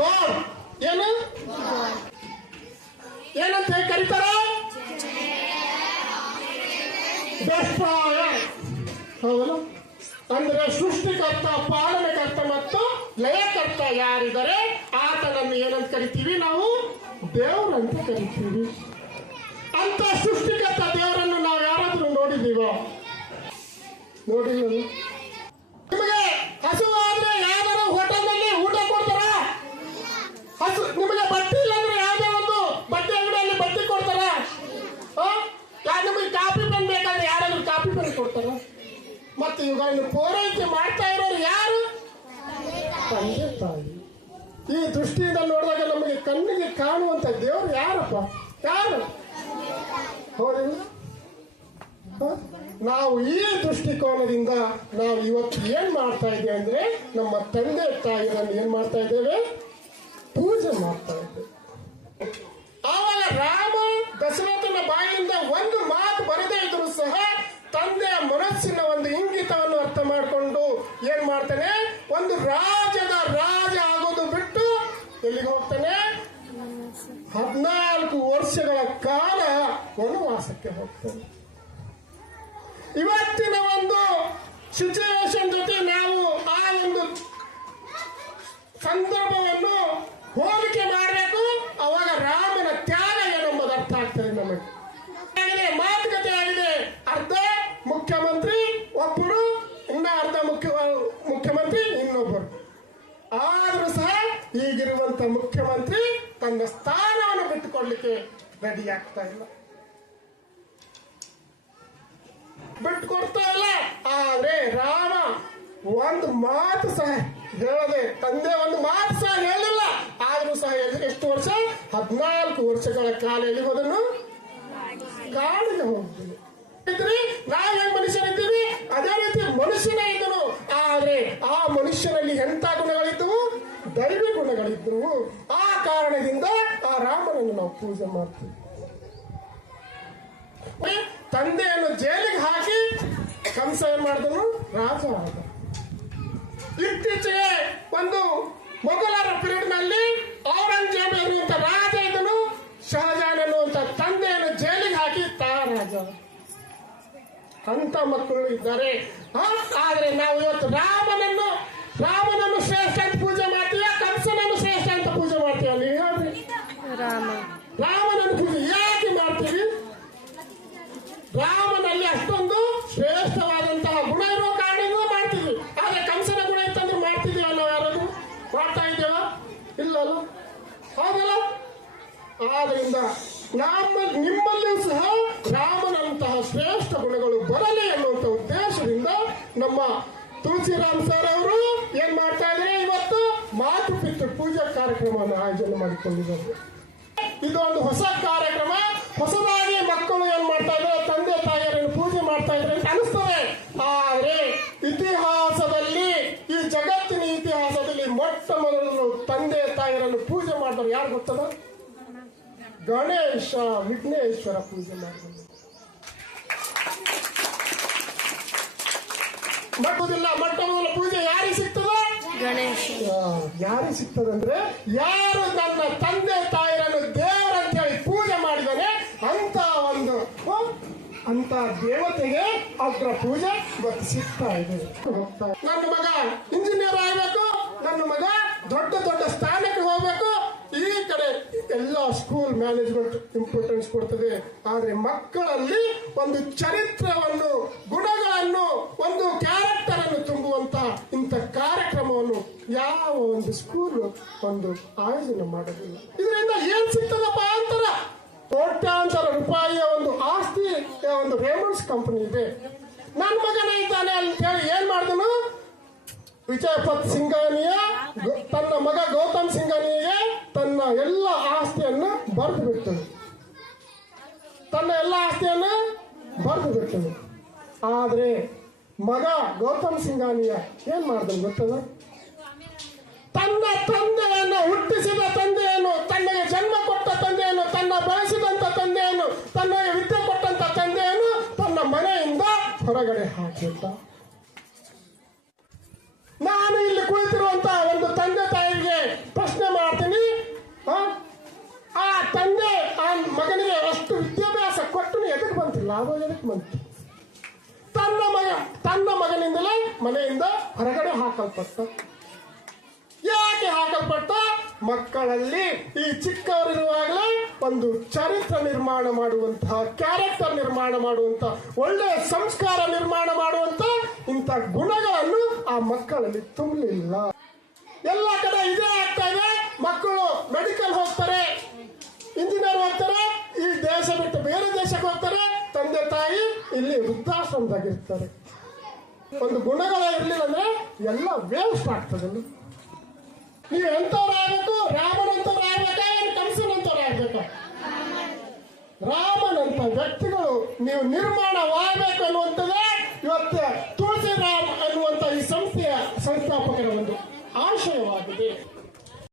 God ಏನು ಏನಂತ ಹೇಳಿ ಕರೀತಾರ? ಡೆಸ್ಟ್ರಾಯರ್. ಹೌದಲ್ಲ? ಅಂದ್ರೆ ಸೃಷ್ಟಿಕರ್ತ, ಪಾಲನೆಕರ್ತ ಮತ್ತು ಲಯಕರ್ತ ಯಾರಿದ್ದಾರೆ ಆತನನ್ನು ಏನಂತ ಕರಿತೀವಿ ನಾವು? ದೇವರಂತ ಕರಿತೀವಿ. ಅಂತ ಸೃಷ್ಟಿಕರ್ತ ದೇವರನ್ನು ನಾವು ಯಾರಾದ್ರೂ ನೋಡಿದೀವ? ನೋಡಿಲ್ಲ. ನಿಮಗೆ ಹಸುವಾದ್ರೆ ಯಾವ್ದಾರ ಹೋಟೆಲ್ನಲ್ಲಿ ಊಟ ಕೊಡ್ತಾರ? ಹಸು ನಿಮಗೆ ಬಟ್ಟೆ ಇಲ್ಲ ಅಂದ್ರೆ ಯಾವ್ದೇ ಒಂದು ಬಟ್ಟೆ ಅಂಗಡಿಯಲ್ಲಿ ಬಟ್ಟೆ ಕೊಡ್ತಾರ? ನಿಮಗೆ ಕಾಫಿ ಪೆನ್ ಬೇಕಾದ್ರೆ ಯಾರಾದ್ರೂ ಕಾಫಿ ಪೆನ್ ಕೊಡ್ತಾರ? ಮತ್ತೆ ಇವುಗಳನ್ನು ಪೂರೈಕೆ ಮಾಡ್ತಾ ಇರೋರು ಯಾರು? ತಂದೆ ತಾಯಿ. ಈ ದೃಷ್ಟಿಯಿಂದ ನೋಡಿದಾಗ ನಮಗೆ ಕಣ್ಣಿಗೆ ಕಾಣುವಂತ ದೇವರು ಯಾರಪ್ಪ? ಯಾರು? ಹೌದಿಲ್ಲ? ನಾವು ಈ ದೃಷ್ಟಿಕೋನದಿಂದ ನಾವು ಇವತ್ತು ಏನ್ ಮಾಡ್ತಾ ಇದ್ದೇವೆ ಅಂದ್ರೆ ನಮ್ಮ ತಂದೆ ತಾಯಿಯನ್ನು ಏನ್ ಮಾಡ್ತಾ ಇದ್ದೇವೆ? ಪೂಜೆ ಮಾಡ್ತಾ ಇದ್ದೇವೆ. ಆವಾಗ ರಾಮ ದಶರಥನ ಬಾಯಿಂದ ಒಂದು ಮಾತು ಬರದೇ ಇದ್ರು ಸಹ ತಂದೆಯ ಮನಸ್ಸಿನ ಒಂದು ಇಂಗಿತವನ್ನು ಅರ್ಥ ಮಾಡಿಕೊಂಡು ಏನ್ ಮಾಡ್ತಾನೆ? ಒಂದು ರಾಜದ ರಾಜ ಆಗೋದು ಬಿಟ್ಟು ಎಲ್ಲಿಗೆ ಹೋಗ್ತಾನೆ? 14 ವರ್ಷಗಳ ಕಾಲ ವನವಾಸಕ್ಕೆ ಹೋಗ್ತಾನೆ. ಇವತ್ತಿನ ಒಂದು ಸಿಚುವೇಶನ್ ಜೊತೆ ನಾವು ಆ ಒಂದು ಸಂದರ್ಭವನ್ನು ಹೋಲಿಕೆ ಮಾಡಬೇಕು. ಅವಾಗ ರಾಮನ ತ್ಯಾಗ ಏನೆಂಬುದು ಅರ್ಥ ಆಗ್ತದೆ ನಮಗೆ. ಮಾತುಕತೆ ಆಗಿದೆ. ಅರ್ಧ ಮುಖ್ಯಮಂತ್ರಿ ಒಬ್ಬರು, ಇನ್ನ ಅರ್ಧ ಮುಖ್ಯಮಂತ್ರಿ ಇನ್ನೊಬ್ಬರು. ಆದ್ರೂ ಸಹ ಈಗಿರುವಂತ ಮುಖ್ಯಮಂತ್ರಿ ತನ್ನ ಸ್ಥಾನವನ್ನು ಬಿಟ್ಟುಕೊಳ್ಳಲಿಕ್ಕೆ ರೆಡಿ ಆಗ್ತಾ ಇಲ್ಲ, ಬಿಟ್ಟುಕೊಡ್ತಾ ಇಲ್ಲ. ಆದ್ರೆ ರಾಮ ಒಂದು ಮಾತು ಸಹ ಹೇಳದೆ, ತಂದೆ ಒಂದು ಮಾತು ಸಹ ಹೇಳಿಲ್ಲ. ಆದ್ರೂ ಸಹ ಎಷ್ಟು ವರ್ಷ? 14 ವರ್ಷಗಳ ಕಾಲ ಎಲ್ಲಿ ಹೋದನು? ಕಾಡಿಗೆ ಹೋಗ್ತೀವಿ. ನಾವೇನ್ ಮನುಷ್ಯರಿದ್ದೀವಿ, ಅದೇ ರೀತಿ ಮನುಷ್ಯನೇ ಇದ್ದನು. ಆದ್ರೆ ಆ ಮನುಷ್ಯನಲ್ಲಿ ಎಂತ ಗುಣಗಳಿದ್ದವು? ದೈವ ಗುಣಗಳಿದ್ದವು. ಆ ಕಾರಣದಿಂದ ಆ ರಾಮನನ್ನು ನಾವು ಪೂಜೆ ಮಾಡ್ತೀವಿ. ತಂದೆಯನ್ನು ಜೈಲಿಗೆ ಹಾಕಿ ಕಂಸ ಏನ್ ಮಾಡಿದನು? ರಾಜ ಆದ. ಇತ್ತೀಚೆಗೆ ಒಂದು ಮೊಘಲರ ಪೀರಿಯಡ್ ನಲ್ಲಿ ಔರಂಗಜೇಬ ಎನ್ನುವಂತ ರಾಜ ಇದ್ದನು. ಶಹಜಾನ್ ಎನ್ನುವಂತ ತಂದೆಯನ್ನು ಜೈಲಿಗೆ ಹಾಕಿ ರಾಜ. ಅಂತ ಮಕ್ಕಳು ಇದ್ದಾರೆ. ಆದ್ರೆ ನಾವು ಇವತ್ತು ರಾಮನನ್ನು ಶ್ರೇಷ್ಠ ಅಂತ ಪೂಜೆ ಮಾಡ್ತೀವಿ, ಕಂಸನನ್ನು ಶ್ರೇಷ್ಠ ಅಂತ ಪೂಜೆ ಮಾಡ್ತೀವಿ. ಅಲ್ಲಿ ಹೇಳ್ರಿ, ರಾಮನನ್ನು ಪೂಜೆ ಯಾಕೆ ಮಾಡ್ತೀವಿ? ರಾಮನಲ್ಲಿ ಅಷ್ಟೊಂದು ಶ್ರೇಷ್ಠವಾದಂತಹ ಗುಣ ಇರುವ ಕಾರಣದಿಂದ ಮಾಡ್ತೀವಿ. ಆದ್ರೆ ಕಂಸನ ಗುಣ ಇತ್ತಂದ್ರೆ ಮಾಡ್ತಿದೀವಿ ಅಲ್ಲ? ಯಾರಾದ್ರೂ ಮಾಡ್ತಾ ಇದ್ದೇವ? ಇಲ್ಲಲ್ಲ? ಹೌದಲ್ಲ? ಆದ್ರಿಂದ ನಿಮ್ಮಲ್ಲಿಯೂ ಸಹ ರಾಮನಂತಹ ಶ್ರೇಷ್ಠ ಗುಣಗಳು ಬರಲಿ ಎನ್ನುವಂತ ಉದ್ದೇಶದಿಂದ ನಮ್ಮ ತುಳಸಿರಾಮ್ ಸರ್ ಅವರು ಏನ್ ಮಾಡ್ತಾ ಇದ್ದಾರೆ? ಇವತ್ತು ಮಾತೃಪಿತೃ ಪೂಜಾ ಕಾರ್ಯಕ್ರಮವನ್ನು ಆಯೋಜನೆ ಮಾಡಿಕೊಂಡಿದ್ದಾರೆ. ಇದು ಒಂದು ಹೊಸ ಕಾರ್ಯಕ್ರಮ. ಹೊಸದಾಗಿ ಮಕ್ಕಳು ಏನ್ ಮಾಡ್ತಾ ಇದ್ದಾರೆ? ತಂದೆ ತಾಯಿಯರನ್ನು ಪೂಜೆ ಮಾಡ್ತಾ ಇದ್ದಾರೆ ಅಂತ ಅನಿಸ್ತದೆ. ಆದ್ರೆ ಇತಿಹಾಸದಲ್ಲಿ, ಈ ಜಗತ್ತಿನ ಇತಿಹಾಸದಲ್ಲಿ ಮೊಟ್ಟ ಮೊದಲು ತಂದೆ ತಾಯಿಯರನ್ನು ಪೂಜೆ ಮಾಡಿದವರು ಯಾರು ಗೊತ್ತದ? ಗಣೇಶ, ವಿಘ್ನೇಶ್ವರ ಪೂಜೆ ಮಾಡಿದ್ರು. ಮೊಟ್ಟ ಮೊದಲ ಪೂಜೆ ಯಾರಿಗೆ ಸಿಗ್ತದ? ಗಣೇಶ. ಯಾರಿಗೆ ಸಿಗ್ತದಂದ್ರೆ ಯಾರು ನನ್ನ ತಂದೆ ತಾಯಿರನ್ನು ದೇವರಂತ ಹೇಳಿ ಪೂಜೆ ಮಾಡಿದಾನೆ ಅಂತ ದೇವತೆಗೆ ಅಗ್ರ ಪೂಜೆ ಇವತ್ತು ಸಿಗ್ತಾ ಇದೆ. ನನ್ನ ಮಗ ಇಂಜಿನಿಯರ್ ಆಗಬೇಕು, ನನ್ನ ಮಗ ದೊಡ್ಡ ದೊಡ್ಡ ಸ್ಥಾನಕ್ಕೆ ಹೋಗ್ಬೇಕು. ಈ ಕಡೆ ಎಲ್ಲ ಸ್ಕೂಲ್ ಮ್ಯಾನೇಜ್ಮೆಂಟ್ ಇಂಪಾರ್ಟೆನ್ಸ್ ಕೊಡ್ತದೆ. ಆದ್ರೆ ಮಕ್ಕಳಲ್ಲಿ ಒಂದು ಚರಿತ್ರವನ್ನು, ಗುಣಗಳನ್ನು, ಒಂದು ಕ್ಯಾರೆಕ್ಟರ್ ಅನ್ನು ತುಂಬುವಂತ ಇಂಥ ಕಾರ್ಯಕ್ರಮವನ್ನು ಯಾವ ಒಂದು ಸ್ಕೂಲ್ ಒಂದು ಆಯೋಜನೆ ಮಾಡೋದಿಲ್ಲ. ಇದರಿಂದ ಏನ್ ಸಿಗ್ತದಪ್ಪ ಅಂತಾರ? ಕೋಟ್ಯಾಂತರ ರೂಪಾಯಿಯ ಒಂದು ಆಸ್ತಿ ಒಂದು ರೇಮಂಡ್ಸ್ ಕಂಪನಿ ಇದೆ. ನನ್ನ ಮಗನೇ ಇದ್ದಾನೆ ಅಂತ ಹೇಳಿ ಏನ್ ಮಾಡಿದನು? ವಿಜಯಪತ್ ಸಿಂಘಾನಿಯ ತನ್ನ ಮಗ ಗೌತಮ್ ಸಿಂಘಾನಿಗೆ ತನ್ನ ಎಲ್ಲ ಆಸ್ತಿಯನ್ನು ಬರೆದು ಬಿಟ್ಟನು. ಆದ್ರೆ ಮಗ ಗೌತಮ್ ಸಿಂಘಾನಿಯ ಏನ್ ಮಾಡಿದನು ಗೊತ್ತದ? ತನ್ನ ತಂದೆಯನ್ನು, ಹುಟ್ಟಿಸಿದ ತಂದೆಯನ್ನು, ತನ್ನಗೆ ಜನ್ಮ ಕೊಟ್ಟ ತಂದೆಯನ್ನು, ತನ್ನ ಬೆಳೆಸಿದಂತ ತಂದೆಯನ್ನು, ತನ್ನಗೆ ವಿದ್ಯೆ ಕೊಟ್ಟಂತ ತಂದೆಯನ್ನು ತನ್ನ ಮನೆಯಿಂದ ಹೊರಗಡೆ ಹಾಕಿದ್ದ. ನಾನು ಇಲ್ಲಿ ಕುಳಿತಿರುವಂತಹ ಒಂದು ತಂದೆ ತಾಯಿಗೆ ಪ್ರಶ್ನೆ ಲಾಭ ಏನಕ್ಕೆ ಬಂತು? ತನ್ನ ಮಗನಿಂದಲೇ ಮನೆಯಿಂದ ಹೊರಗಡೆ ಹಾಕಲ್ಪಟ್ಟ. ಯಾಕೆ ಹಾಕಲ್ಪಟ್ಟ? ಮಕ್ಕಳಲ್ಲಿ ಈ ಚಿಕ್ಕವರಿರುವಾಗಲೇ ಒಂದು ಚರಿತ್ರೆ ನಿರ್ಮಾಣ ಮಾಡುವಂತಹ, ಕ್ಯಾರೆಕ್ಟರ್ ನಿರ್ಮಾಣ ಮಾಡುವಂತಹ, ಒಳ್ಳೆಯ ಸಂಸ್ಕಾರ ನಿರ್ಮಾಣ ಮಾಡುವಂತ ಇಂಥ ಗುಣಗಳನ್ನು ಆ ಮಕ್ಕಳಲ್ಲಿ ತುಂಬಲಿಲ್ಲ. ಎಲ್ಲ ಕಡೆ ಇದೇ ಆಗ್ತಾ ಇದೆ. ಮಕ್ಕಳು ಮೆಡಿಕಲ್ ಹೋಗ್ತಾರೆ, ಇಂಜಿನಿಯರ್ ಹೋಗ್ತಾರೆ, ಈ ದೇಶ ಬಿಟ್ಟು ಬೇರೆ ದೇಶಕ್ಕೆ ಹೋಗ್ತಾರೆ. ತಂದೆ ತಾಯಿ ಇಲ್ಲಿ ವೃದ್ಧಾಶ್ರಮದಾಗಿರ್ತಾರೆ. ಒಂದು ಗುಣಗಳ ಇರ್ಲಿಲ್ಲ ಅಂದ್ರೆ ಎಲ್ಲ ವೇಸ್ಟ್ ಆಗ್ತದೆ. ನೀವು ಎಂತವ್ರಾಗಬೇಕು? ರಾಮನಂತವ್ರಾಗಬೇಕಾ ಏನು ಕಂಸನಂತವ್ರಾಗಬೇಕಾ? ರಾಮನಂತ ವ್ಯಕ್ತಿಗಳು ನೀವು ನಿರ್ಮಾಣವಾಗಬೇಕು ಅನ್ನುವಂಥದ್ದೇ ಇವತ್ತು ತುಳಸಿರಾಮ್ ಅನ್ನುವಂಥ ಈ ಸಂಸ್ಥೆಯ ಸಂಸ್ಥಾಪಕರ ಒಂದು ಆಶಯವಾಗಿದೆ.